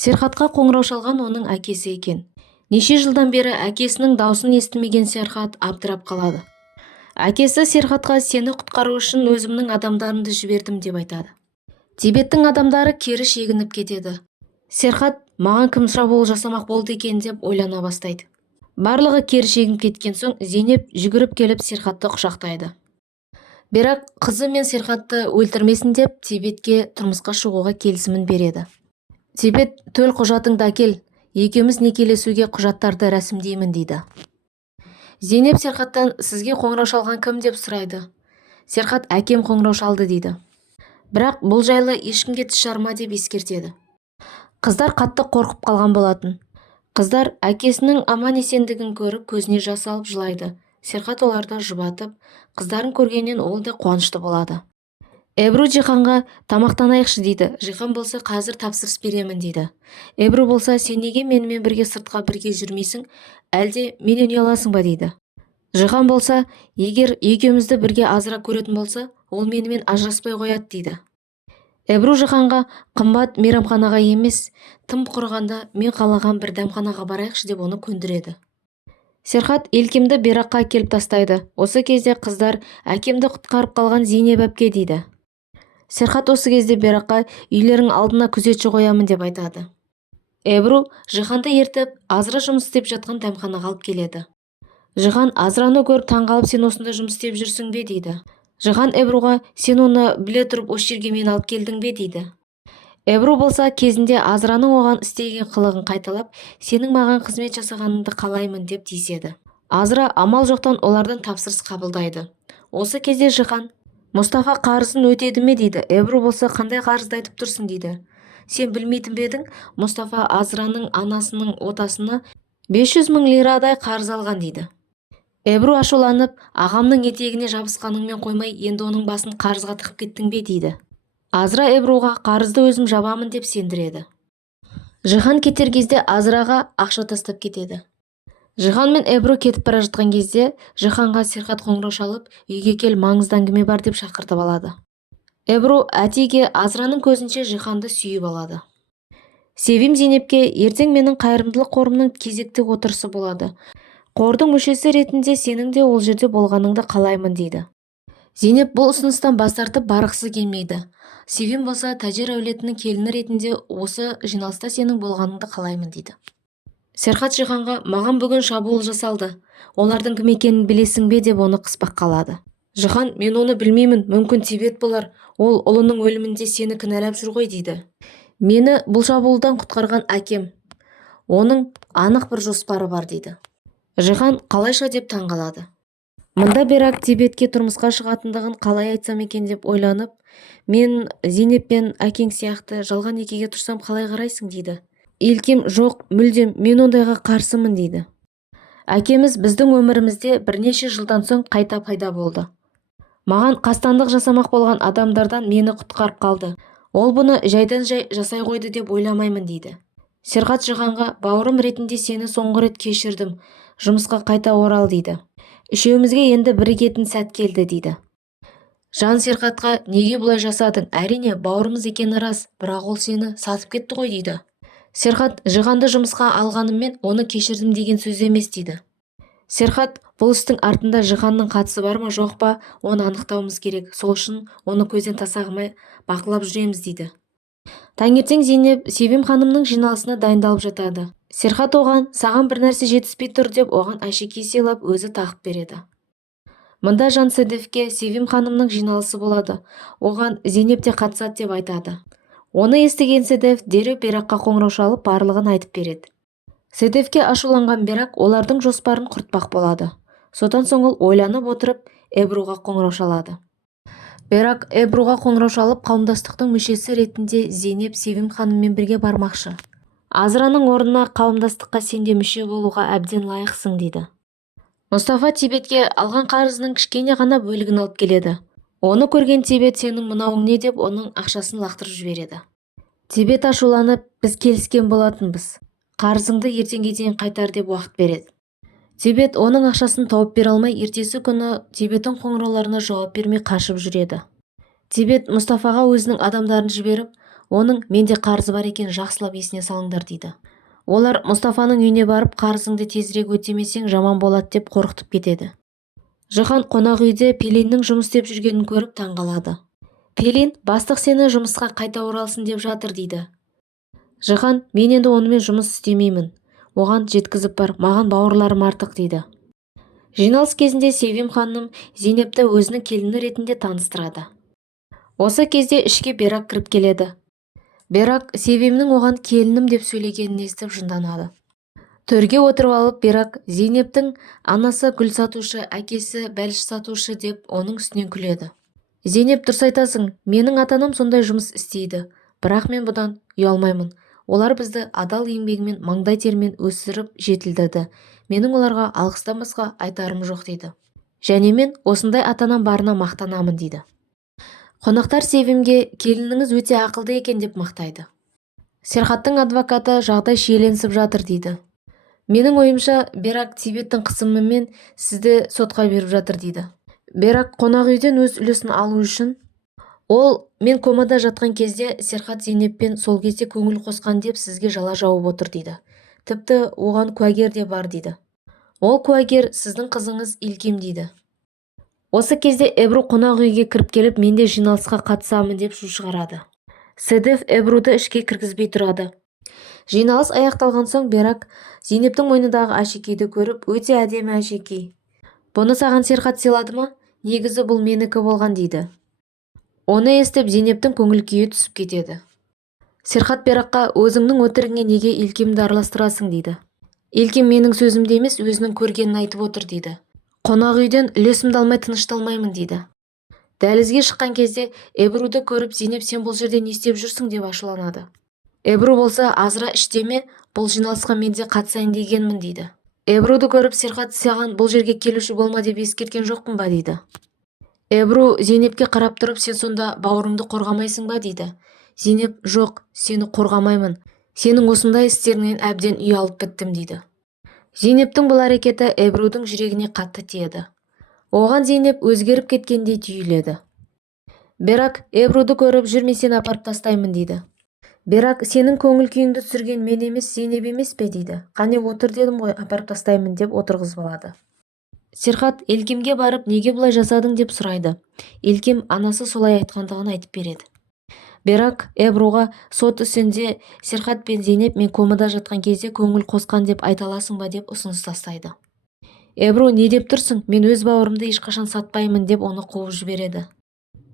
Серхатқа қоңырау шалған оның әкесі екен. Неше жылдан бері әкесінің даусын естімеген Серхат абдырап қалады. Әкесі Серхатқа сені құтқару үшін өзімнің адамдарымды жібердім деп айтады. Тибеттің адамдары кері шегініп кетеді. Серхат маған кім шабуыл жасамақ болды екен деп ойлана бастайды. Барлығы кері шегініп кеткен соң Зейнеп жүгіріп келіп Серхатты құшақтайды. Бірақ қызы мен Серхатты өлтірмесін деп Тибетке тұрмысқа шығуға келісімін береді. Тибет төл құжатыңды әкел, екеуміз некелесуге құжаттарды рәсімдеймін дейді. Зейнеп Серхаттан сізге қоңырау шалған кім деп сұрайды. Серхат әкем қоңырау шалды дейді. Бірақ бұл жайлы ешкімге тіс жарма деп ескертеді. Қыздар қатты қорқып қалған болатын. Қыздар әкесінің аман-есендігін көріп көзіне жас алып жылайды. Серхат оларды жұбатып, қыздарын көргеннен ол да қуанышты болады. Эбру Жиһанға тамақтанайықшы дейді. Жихан болса қазір тапсырыс беремін дейді. Эбру болса сен неге менімен бірге сыртқа бірге жүрмейсің, әлде менен ұяласың ба дейді. Жихан болса егер екеумізді бірге азырақ көретін болса, ол менімен ажыраспай қояды дейді. Эбру Жиһанға қымбат мейрамханаға емес, тым құрығанда мен қалаған бір дәмханаға барайықшы деп оны көндіреді. Серхат елкемді Бераққа келіп тастайды. Осы кезде қыздар әкемді құтқарып қалған Зейнеп әпке дейді. Серхат осы кезде Бераққа үйлерің алдына күзетші қоямын деп айтады. Эбру Жиһанды ертіп Азра жұмыс істеп жатқан дәмханаға алып келеді. Жихан Азраны көріп таңғалып сен осында жұмыс істеп жүрсің бе дейді. Жихан Эбруға сен оны біле тұрып осы жерге мені алып келдің бе дейді. Эбру болса кезінде Азраның оған істеген қылығын қайталап, сенің маған қызмет жасағаныңды қалаймын деп тиіседі. Азра амал жоқтан олардан тапсырыс қабылдайды. Осы кезде Жихан Мұстафа қарызын өтеді ме дейді. Эбру болса қандай қарызды айтып тұрсың дейді. Сен білмейтін бе едің, Мұстафа Азраның анасының отасына 500 мың лирадай қарыз алған дейді. Эбру ашуланып, ағамның етегіне жабысқаныңмен қоймай, енді оның басын қарызға тығып кеттің бе дейді. Азра Эбруға қарызды өзім жабамын деп сендіреді. Жихан кетер кезде Азраға ақша тастап кетеді. Жихан мен Эбру кетіп бара жатқан кезде Жиханға Серхат қоңырау шалып, үйге кел, маңызды әңгіме бар деп шақыртып алады. Эбру әтеге Азраның көзінше Жиханды сүйіп алады. Севим Зейнепке ертең менің қайырымдылық қорымның кезекті отырысы болады. Қордың мүшесі ретінде сенің де ол жерде болғаныңды қалаймын дейді. Зейнеп бұл ұсыныстан бас тартып барғысы келмейді. Севим болса тәжір әулетінің келіні ретінде осы жиналыста сенің болғаныңды қалаймын дейді. Серхат Жиһанға маған бүгін шабуыл жасалды. Олардың кім екенін білесің бе деп оны қыспақ қалады. Жихан мен оны білмеймін, мүмкін Тибет болар. Ол ұлының өлімінде сені кінәлап жүр ғой дейді. Мені бұл шабуылдан құтқарған әкем. Оның анық бір жоспары бар дейді. Жихан қалайша деп таңғалады. Мұнда Берак Тибетке тұрмысқа шығатындығын қалай айтсам екен деп ойланып, мен Зейнеп пен әкең сияқты жалған некеге тұрсам қалай қарайсың дейді. Елкем жоқ, мүлдем мен ондайға қарсымын дейді. Әкеміз біздің өмірімізде бірнеше жылдан соң қайта пайда болды. Маған қастандық жасамақ болған адамдардан мені құтқарып қалды. Ол бұны жайдан жай жасай қойды деп ойламаймын дейді. Серхат Жиһанға бауырым ретінде сені соңғы рет кешірдім. Жұмысқа қайта орал дейді. Үшеумізге енді бірігетін сәт келді дейді. Жан Серхатқа неге бұлай жасадың? Әрине бауырымыз екені рас, бірақ ол сені сатып кетті ғой дейді. Серхат Жиһанды жұмысқа алғаныммен оны кешірдім деген сөз емес дейді. Серхат бұл істің артында Жиһанның қатысы бар ма жоқ па, оны анықтауымыз керек. Сол үшін оны көзден тасалмай бақылап жүреміз дейді. Таңертең Зейнеп Севим ханымның жиналысына дайындалып жатады. Серхат оған саған бір нәрсе жетіспей тұр деп оған әшекей сыйлап өзі тағып береді. Мұнда Жан Седефке Севим ханымның жиналысы болады. Оған Зейнеп те қатысады деп айтады. Оны естіген Седеф дереу Бераққа қоңырау шалып барлығын айтып береді. Седефке ашуланған Берақ олардың жоспарын құртпақ болады. Содан соң ол ойланып отырып Эбруға қоңырау шалады. Берақ Эбруға қоңырау шалып қауымдастықтың мүшесі ретінде Зейнеп Севим ханыммен бірге бармақшы. Азраның орнына қауымдастыққа сенде мүше болуға әбден лайықсың дейді. Мұстафа Тибетке алған қарызының кішкене ғана бөлігін алып келеді. Оны көрген Тибет сенің мынауың не деп оның ақшасын лақтырып жібереді. Тибет ашуланып, біз келіскен болатынбыз. Қарызыңды ертеңге дейін қайтар деп уақыт береді. Тибет оның ақшасын тауып бере алмай, ертесі күні Тибеттің қоңырауларына жауап бермей қашып жүреді. Тибет Мұстафаға өзінің адамдарын жіберіп, Оның менде қарызы бар екен, жақсылап есіне салыңдар дейді. Олар Мұстафаның үйіне барып қарызыңды тезірек өтемесең жаман болады деп қорқытып кетеді. Жихан қонақ үйде Пелиннің жұмыс істеп жүргенін көріп таңғалады. Пелин, бастық сені жұмысқа қайта оралсын деп жатыр дейді. Жихан, мен енді онымен жұмыс істемеймін. Оған жеткізіп бар, маған бауырларым артық дейді. Жиналыс кезінде Севим ханым Зейнепті өзінің келіні ретінде таныстырады. Осы кезде ішке Берак кіріп келеді. Берак Севимнің оған келінім деп сөйлегенін естіп жынданады. Төрге отырып алып Берак Зейнептің анасы гүл сатушы, әкесі бәліш сатушы деп оның үстінен күледі. Зейнеп, дұрыс айтасың, менің ата-анам сондай жұмыс істейді, бірақ мен бұдан ұялмаймын. Олар бізді адал еңбегімен, маңдай термен өсіріп жетілдірді. Менің оларға алғыстан басқа айтарым жоқ дейді. Және мен осындай ата-анам барына мақтанамын дейді. Қонақтар Севимге келініңіз өте ақылды екен деп мақтайды. Серхаттың адвокаты жағдай шиеленісіп жатыр дейді. Менің ойымша, Берак Тибеттің қысымымен сізді сотқа беріп жатыр дейді. Берак қонақ үйден өз үлесін алу үшін ол мен комада жатқан кезде Серхат Зейнеппен сол кезде көңіл қосқан деп сізге жала жауып отыр дейді. Тіпті оған куәгер де бар дейді. Ол куәгер сіздің қызыңыз Илким дейді. Осы кезде Эбру қонақ үйге кіріп келіп, мен де жиналысқа қатысамын деп шу шығарады. Седеф Эбруді ішке кіргізбей тұрады. Жиналыс аяқталған соң Берак Зейнептің мойнындағы әшекейді көріп, өте әдемі әшекей. Бұны саған Серхат сыйлады ма? Негізі бұл менікі болған дейді. Оны естіп Зейнептің көңіл күйі түсіп кетеді. Серхат Беракқа өзіңнің өтірігіңе неге Илкимді араластырасың дейді. Илким менің сөзімде емес, өзінің көргенін айтып отыр дейді. Қонақ үйден үлесімді алмай тынышталмаймын дейді. Дәлізге шыққан кезде Эбруді көріп, Зейнеп, сен бұл жерде не істеп жүрсің деп ашуланады. Эбру болса, азыра іштеме, бұл жиналысқа мен де қатысайын дегенмін дейді. Эбруді көріп, Серхат, саған бұл жерге келуші болма деп ескерткен жоқпын ба дейді. Эбру Зейнепке қарап тұрып, сен сонда бауырыңды қорғамайсың ба дейді. Зейнеп, жоқ, сені қорғамаймын. Сенің осындай істеріңнен әбден ұялып біттім дейді. Зейнептің бұл әрекеті Эбрудың жүрегіне қатты тиеді. Оған Зейнеп өзгеріп кеткендей түйіледі. Берак Эбруді көріп, жүрме, сені апарып тастаймын дейді. Берак, сенің көңіл күйіңді түсірген мен емес, Зейнеп емес пе дейді. Қане отыр дедім ғой, апарып тастаймын деп отырғызып алады. Серхат Илкимге барып, неге бұлай жасадың деп сұрайды. Илким анасы солай айтқандығын айтып береді. Берак Эбруға сот үстінде Серхат пен Зейнеп мен комада жатқан кезде көңіл қосқан деп айта аласың ба деп ұсыныс тастайды. Эбру, не деп тұрсың? Мен өз бауырымды ешқашан сатпаймын деп оны қуып жібереді.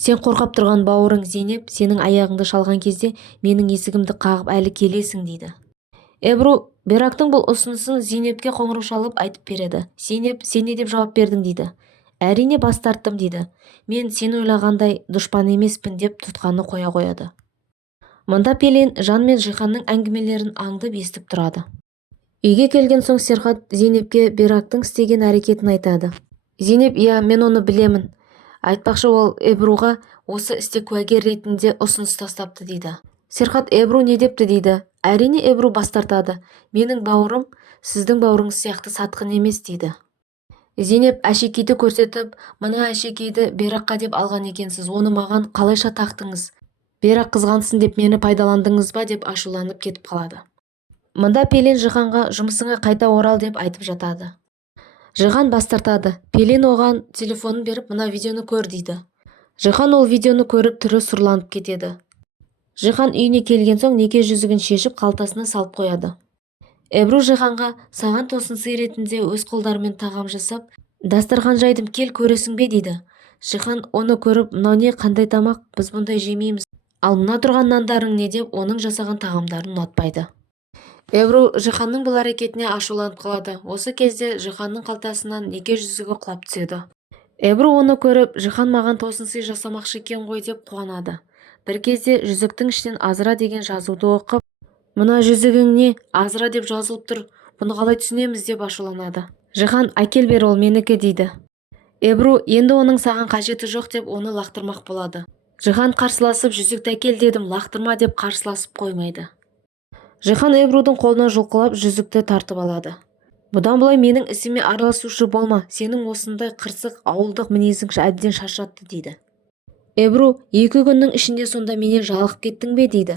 Сен қорқап тұрған бауырың Зейнеп сенің аяғыңды шалған кезде менің есігімді қағып әлі келесің дейді. Эбру Берактың бұл ұсынысын Зейнепке қоңырау шалып айтып береді. Зейнеп, сен не деп жауап бердің дейді. Әрине бас тарттым дейді. Мен сен ойлағандай дұшпан емеспін деп тұтқаны қоя қояды. Мұнда Пелин Жан мен Жиханның әңгімелерін аңдып естіп тұрады. Үйге келген соң Серхат Зейнепке Берактың істеген әрекетін айтады. Зейнеп, иә, мен оны білемін. Айтпақшы, ол Эбруға осы істе куәгер ретінде ұсыныс тастапты дейді. Серхат, Эбру не депті дейді. Әрине Эбру бас тартады. Менің бауырым сіздің бауырыңыз сияқты сатқын емес дейді. Зейнеп әшекейді көрсетіп, мына әшекейді Беракқа деп алған екенсіз, оны маған қалайша тақтыңыз? Берак қызғансын деп мені пайдаландыңыз ба деп ашуланып кетіп қалады. Мұнда Пелин Жиханға жұмысыңа қайта орал деп айтып жатады. Жихан бас тартады. Пелин оған телефонын беріп, мына видеоны көр дейді. Жихан ол видеоны көріп түрі сұрланып кетеді. Жихан үйіне келген соң неке жүзігін шешіп қалтасына салып қояды. Эбру Жиханға саған тосын сый ретінде өз қолдарымен тағам жасап, дастархан жайдым, кел көресің бе дейді. Жихан оны көріп, мынау не, қандай тамақ, біз бұндай жемейміз. Ал мына тұрған нандарың не деп оның жасаған тағамдарын ұнатпайды. Эбру Жиханның бұл әрекетіне ашуланып қалады. Осы кезде Жиханның қалтасынан неке жүзігі құлап түседі. Эбру оны көріп, Жихан маған тосын сый жасамақшы екен ғой деп қуанады. Бір кезде жүзіктің ішінен Азыра деген жазуды оқып, мына жүзігің не, Азыра деп жазылып тұр, бұны қалай түсінеміз деп ашуланады. Жихан, әкел бер, ол менікі дейді. Эбру енді оның саған қажеті жоқ деп оны лақтырмақ болады. Жихан қарсыласып, жүзікті әкел дедім, лақтырма деп қарсыласып қоймайды. Жихан Эбрудың қолына жұлқылап жүзікті тартып алады. Бұдан былай менің ісіме араласушы болма, сенің осындай қырсық ауылдық мінезің әбден шаршатты дейді. Эбру, 2 күннің ішінде сонда менен жалығып кеттің бе дейді.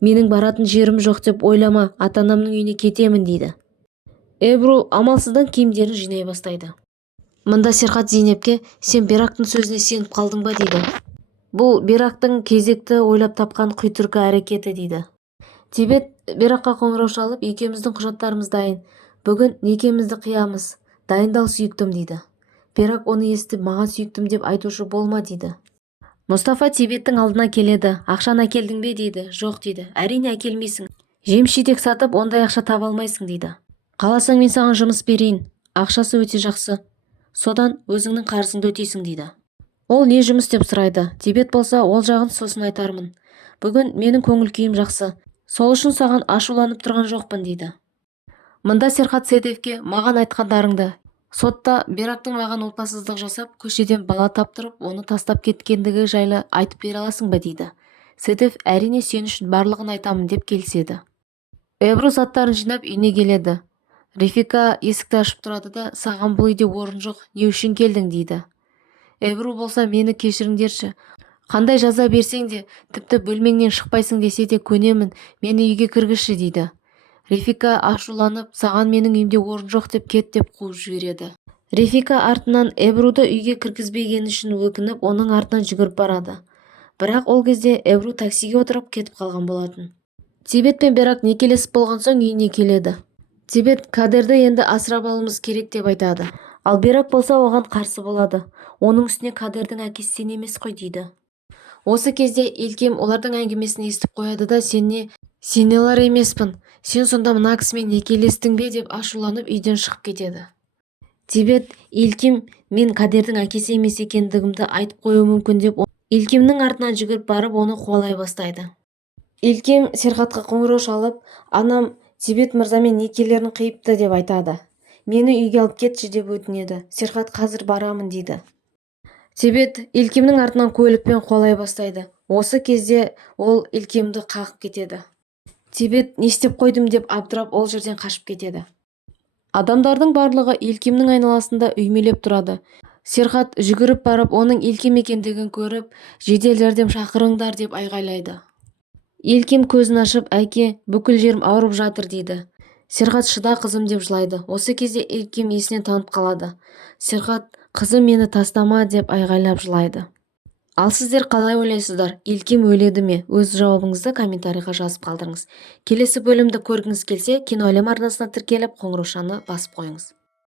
менің баратын жерім жоқ деп ойлама, ата-анамның үйіне кетемін дейді. Эбру амалсыздан киімдерін жинай бастайды. Мында Серхат Зейнепке сен Берактың сөзіне сеніп қалдың ба дейді. Бұл Берактың кезекті ойлап тапқан құйтырқы әрекеті дейді. Тибет Беракқа қоңырау шалып, екеуміздің құжаттарымыз дайын. Бүгін некемізді қиямыз. Дайындал сүйіктім дейді. Берак оны естіп, маған сүйіктім деп айтушы болма дейді. Мұстафа Тибеттің алдына келеді. Ақшаны әкелдің бе дейді. Жоқ дейді. Әрине әкелмейсің. Жем-шидек сатып, ондай ақша таба алмайсың дейді. Қаласаң мен саған жұмыс берейін. Ақшасы өте жақсы. Содан өзіңнің қарызыңды өтейсің дейді. Ол не жұмыс деп сұрайды. Тибет болса, ол жағын сосын айтармын. Бүгін менің көңіл күйім жақсы. Сол үшін саған ашуланып тұрған жоқпын дейді. Мында Серхат Седевке маған айтқандарыңды, сотта Берактың маған опасыздық жасап, көшеден бала таптырып, оны тастап кеткендігі жайлы айтып бере аласың ба дейді. Седев әрине сен үшін барлығын айтамын деп келіседі. Эбру заттарын жинап үйіне келеді. Рефика есікті ашып тұрады да, саған бұл үйде орын жоқ, не үшін келдің дейді. Эбру болса, мені кешіріңдерші. Қандай жаза берсең де, тіпті бөлмеңнен шықпайсың десе де көнемін, мені үйге кіргізші дейді. Рефика ашуланып, саған менің үйімде орын жоқ деп кет деп қуып жібереді. Рефика артынан Эбруды үйге кіргізбегені үшін өкініп, оның артынан жүгіріп барады. Бірақ ол кезде Эбру таксиге отырып кетіп қалған болатын. Тибет пен Берак некелесіп болған соң үйіне келеді. Тибет Кадерді енді асырап алуымыз керек деп айтады. Ал Берак болса оған қарсы болады. Оның үстіне Кадердің әкесі сен емес қой дейді. Осы кезде Илкем олардың әңгімесін естіп қояды да, сен олар емеспін. Сен сонда мына кісімен некелестің бе деп ашуланып үйден шығып кетеді. Тибет Илкем мен Кадердің әкесі емес екендігімді айтып қоюы мүмкін деп Илкемнің артынан жүгіріп барып оны қуалай бастайды. Илкем Серхатқа қоңырау шалып, анам Тибет мырзамен некелерін қиыпты деп айтады. Мені үйге алып кетші деп өтінеді. Серхат қазір барамын дейді. Тибет Илкемнің артынан көлікпен қуалай бастайды. Осы кезде ол Илкемді қағып кетеді. Тибет не істеп қойдым деп абдырап ол жерден қашып кетеді. Адамдардың барлығы Илкемнің айналасында үймелеп тұрады. Серхат жүгіріп барып, оның Илкем екендігін көріп, жедел жәрдем шақырыңдар деп айғайлайды. Илкем көзін ашып, әке, бүкіл жерім ауырып жатыр дейді. Серхат шыда қызым деп жылайды. Осы кезде Илкем есінен танып қалады. Серхат, қызым мені тастама деп айғайлап жылайды. Ал сіздер қалай ойлайсыздар? Илкем өледі ме? Өз жауабыңызды комментарийға жазып қалдырыңыз. Келесі бөлімді көргіңіз келсе, Киноәлем арнасына тіркеліп, қоңыраушаны басып қойыңыз.